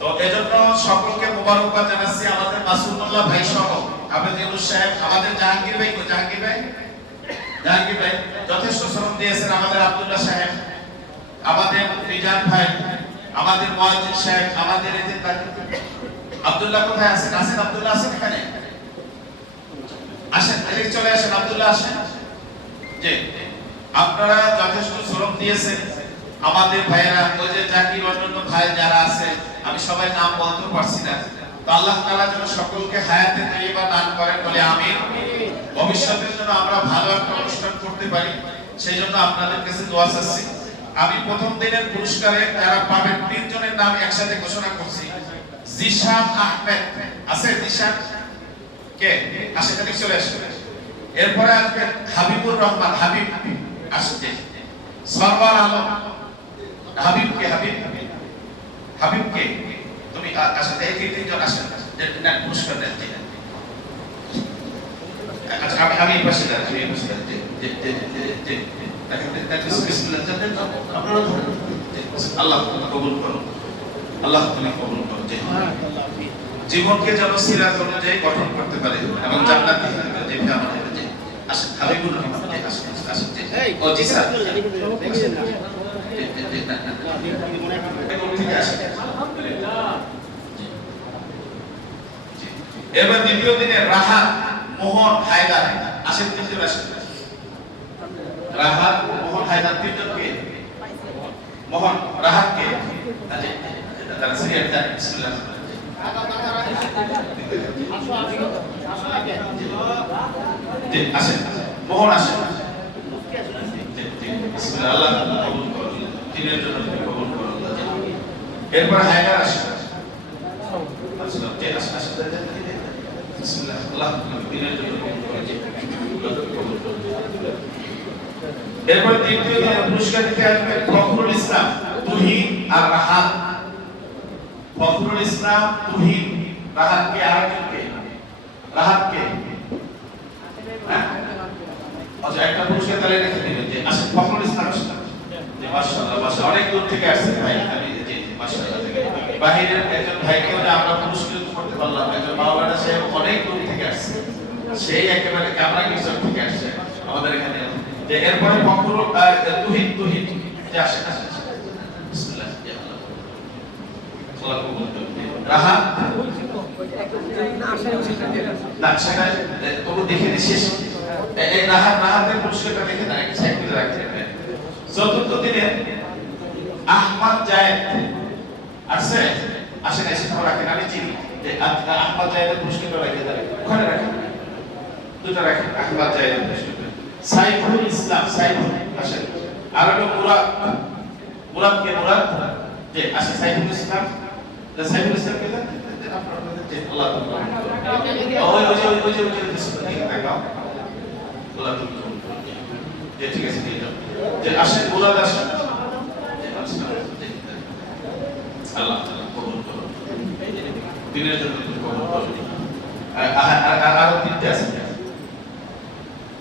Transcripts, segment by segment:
তো এজন্য সকলকে মোবারকবাদ জানাচ্ছি আমাদের মাসুদুল্লাহ ভাই সহ। আবেদুল সাহেব, আমাদের জাহাঙ্গীর ভাই কো জাহাঙ্গীর ভাই? জাহাঙ্গীর ভাই, যথেষ্ট শ্রম দিয়েছেন আমাদের আব্দুল্লাহ সাহেব, আমাদের মিজান ভাই, আমাদের মুয়াজ্জিন সাহেব, আমাদের তার- আব্দুল্লাহ কোথায় আছেন? আছেন আব্দুল্লাহ? আছেন এখানে? আসেন এদিকে চলে আসেন, আব্দুল্লাহ আসেন। যে আপনারা যথেষ্ট শ্রম দিয়েছেন। আমাদের ভাইয়েরা, ওই যে জাকির অন্যান্য ভাই যারা আছে আমি সবাই নাম বলতে পারছি না। তো আল্লাহ তাআলা যেন সকলকে হায়াতে তৈবা দান করেন বলে আমি ভবিষ্যতের জন্য আমরা ভালো একটা অনুষ্ঠান করতে পারি সেই জন্য আপনাদের কাছে দোয়া চাচ্ছি। আমি প্রথম দিনের পুরস্কারে যারা পাবেন তিনজনের নাম একসাথে ঘোষণা করছি। জিশান আহমেদ। আছে জিশান? কে? তাহলে চলে আসে এরপরে আসবেন হাবিবুর রহমান। হাবিব, আসছে। সরওয়ার আলম। হাবিব কে? হাবিব। হাবিব কে তুমি আসলে এই তিন- তিনজন আসেন যে না পুরস্কার দেন। আচ্ছা আমি আমি পাশে যাচ্ছি এই পাশে যে যে যে যে যান, আপনারা। জি, আল্লাহ কবুল করুন আল্লাহ তুমি কবুল করুন জি। জীবনকে যেন সিরাত অনুযায়ী গঠন করতে পারে এবং জান্নাত যে ভাই আমাদের যে আসেন হাবিবুর রহমান আসেন আসেন ও জি স্যার এবার দ্বিতীয় দিনে রাহাত মোহন, হায়দার। আসেন তিনজন, আসেন। রাহাত মোহন, হায়দার তিনজন কে? মোহন, রাহাত কে? আচ্ছা আসেন। মোহন, আসেন। আল্লাহ দিনের জন্য তুমি কবুল জি। এরপর হায়দার আসেন আসেন, জি, আসেন, আসেন, জি, জি, জি, জি। বিসমিল্লাহ, আল্লাহ দিনের জন্য কবুল করুন, জি। কবুল করুন। এরপর তৃতীয় দিনে পুরস্কার দিতে আসবে ফখরুল ইসলাম তুহিন আর রাহাত ফখরুল ইসলাম তুহিন রাহাত কে কে রাহাত হ্যাঁ? আচ্ছা একটা পুরস্কার দিবেন যে আচ্ছা ফখরুল ইসলাম আসেন। জি মাশাআল্লাহ মাশাআল্লাহ। অনেক দূর থেকে আসছেন ভাই, আমি জি, মাশাআল্লাহ। বাহিরের একজন ভাইকেও যে আমরা পুরস্কৃত করতে পারলাম একজন মাওলানা সাহেব অনেক দূর থেকে আসছে। সেই একেবারে ক্যামেরা কিশোর থেকে আসছে আমাদের এখানে। যে এরপরে ফখরুল তুহিন তুহিন, যে কবুল করুন। রাহাত না, সেটা তবু দেখে শেষ। এ- এই পুরস্কারটা দেখে না একটা রাখতে চতুর্থ দিনে আহমদ জায়েদ আসছে আসেন এসে খবর রাখেন আমি চিনি যে আহ- আহমদ জায়েদের পুরস্কারটা রাখে ওখানে রাখেন দুটো রাখেন আহমদ পুরস্কারটা সাইফুল ইসলাম সাইফুল আসেন আর হলো মুরাদ মুরাদ যে আসে সাইফুল ইসলাম সাইফুল ইসলাম কে যে আল্লাহ ওই আছে যে আসেন মুরাদ আসেন আল্লাহ দিনের জন্য কবুল আর, আর- আর- আর- আরও তিনটে আছে।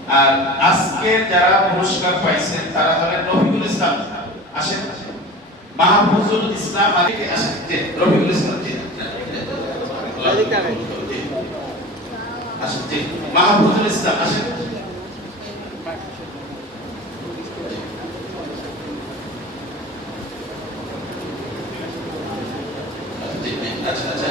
আর আজকে যারা পুরস্কার পাইছেন, তারা হলেন রফিকুল ইসলাম। আসেন। মাহফুজুল ইসলাম আলী আসেন। যে রফিকুল ইসলাম, জি। আসেন, জি। মাহফুজুল ইসলাম, আসেন। Gracias.